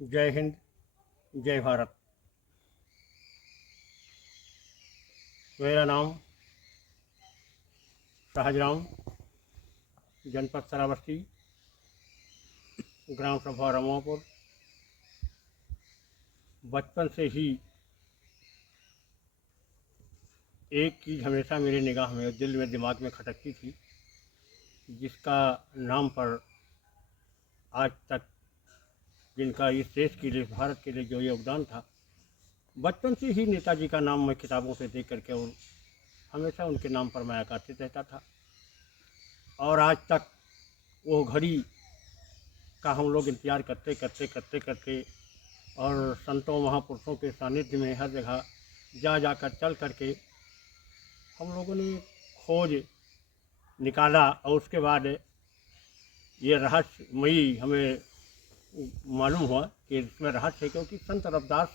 जय हिंद, जय भारत। मेरा नाम शाहजराम, जनपद श्रावस्ती, ग्राम सभा रमापुर। बचपन से ही एक चीज़ हमेशा मेरे निगाह में, दिल में, दिमाग में खटकती थी, जिसका नाम पर आज तक, जिनका इस देश के लिए, भारत के लिए जो योगदान था, बचपन से ही नेताजी का नाम मैं किताबों से देख करके और हमेशा उनके नाम पर मैं आकर्षित रहता था। और आज तक वो घड़ी का हम लोग इंतज़ार करते करते करते करते और संतों महापुरुषों के सानिध्य में हर जगह जा कर चल करके हम लोगों ने खोज निकाला। और उसके बाद ये रहस्यमयी हमें मालूम हुआ कि इसमें रहस्य है, क्योंकि संत रविदास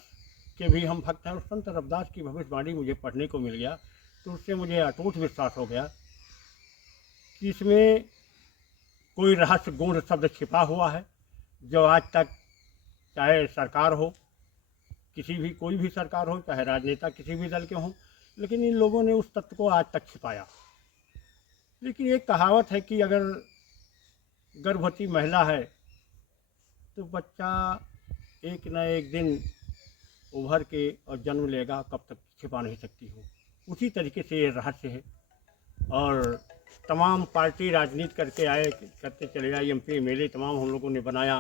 के भी हम भक्त हैं और संत रविदास की भविष्यवाणी मुझे पढ़ने को मिल गया, तो उससे मुझे अटूट विश्वास हो गया कि इसमें कोई रहस्य गूढ़ शब्द छिपा हुआ है, जो आज तक, चाहे सरकार हो, किसी भी, कोई भी सरकार हो, चाहे राजनेता किसी भी दल के हों, लेकिन इन लोगों ने उस तत्व को आज तक छिपाया। लेकिन एक कहावत है कि अगर गर्भवती महिला है तो बच्चा एक न एक दिन उभर के और जन्म लेगा, कब तक छिपा नहीं सकती हो। उसी तरीके से ये रहस्य है। और तमाम पार्टी राजनीति करते चले आए, एमपी एमएलए तमाम हम लोगों ने बनाया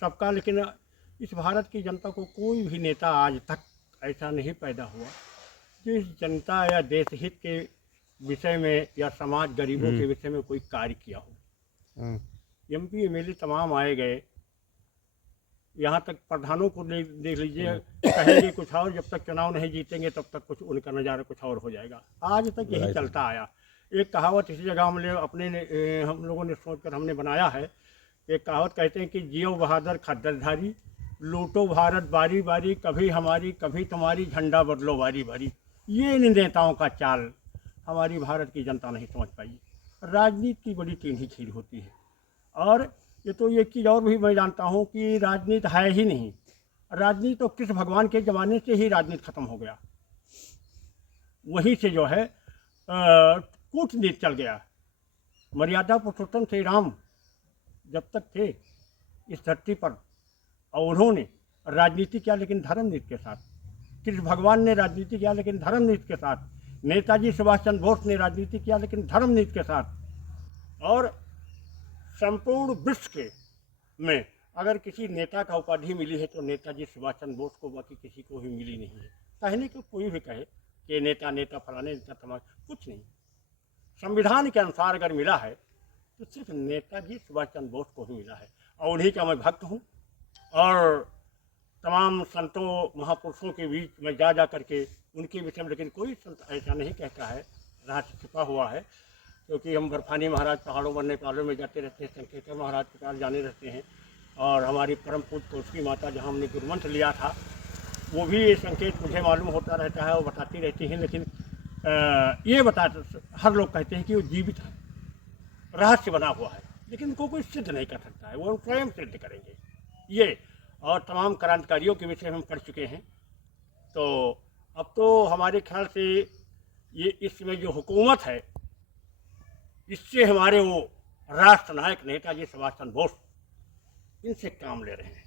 सबका, लेकिन इस भारत की जनता को कोई भी नेता आज तक ऐसा नहीं पैदा हुआ जो इस जनता या देश हित के विषय में या समाज गरीबों के विषय में कोई कार्य किया हो। एमपी एमएलए तमाम आए गए, यहाँ तक प्रधानों को देख लीजिए, कहेंगे कुछ और, जब तक चुनाव नहीं जीतेंगे तब तक कुछ उनका नज़ारा कुछ और हो जाएगा। आज तक यही चलता आया। एक कहावत इसी जगह हम लोगों ने सोचकर हमने बनाया है। एक कहावत कहते हैं कि जियो बहादुर खद्दरधारी, लूटो भारत बारी बारी, कभी हमारी कभी तुम्हारी, झंडा बदलो बारी बारी। ये इन नेताओं का चाल हमारी भारत की जनता नहीं समझ पाई। राजनीति की बड़ी टेढ़ी खीर होती है। और ये तो एक चीज़ और भी मैं जानता हूँ कि राजनीति है ही नहीं। राजनीति तो कृष्ण भगवान के ज़माने से ही राजनीति खत्म हो गया। वहीं से जो है कूटनीति चल गया। मर्यादा पुरुषोत्तम श्री राम जब तक थे इस धरती पर, और उन्होंने राजनीति किया लेकिन धर्म नीति के साथ। कृष्ण भगवान ने राजनीति किया लेकिन धर्म नीति के साथ। नेताजी सुभाष चंद्र बोस ने राजनीति किया लेकिन धर्म नीति के साथ। और संपूर्ण विश्व के में अगर किसी नेता का उपाधि मिली है तो नेताजी सुभाष चंद्र बोस को, बाकी किसी को भी मिली नहीं है। कहने को कोई भी कहे कि नेता नेता फलाने नेता तमाम, कुछ नहीं। संविधान के अनुसार अगर मिला है तो सिर्फ नेताजी सुभाष चंद्र बोस को ही मिला है, और उन्हीं का मैं भक्त हूँ। और तमाम संतों महापुरुषों के बीच में जा करके उनके विषय में, लेकिन कोई संत ऐसा नहीं कहता है, रहस्य छिपा हुआ है। क्योंकि हम बर्फानी महाराज पहाड़ों पर, नेपालों में जाते रहते हैं, संकेश्वर महाराज के पास जाने रहते हैं, और हमारी परम पूज्य तुलसी माता जहाँ हमने गुरुमंत्र लिया था, वो भी ये संकेत मुझे मालूम होता रहता है और बताती रहती हैं। लेकिन ये हर लोग कहते हैं कि वो जीवित है, रहस्य बना हुआ है, लेकिन उनको कोई सिद्ध नहीं कर सकता है, वो स्वयं सिद्ध करेंगे ये। और तमाम क्रांतिकारियों के विषय में हम पढ़ चुके हैं। तो अब तो हमारे ख्याल से ये इसमें जो हुकूमत है, इससे हमारे वो राष्ट्र नायक नेताजी सुभाष चंद्र बोस इनसे काम ले रहे हैं।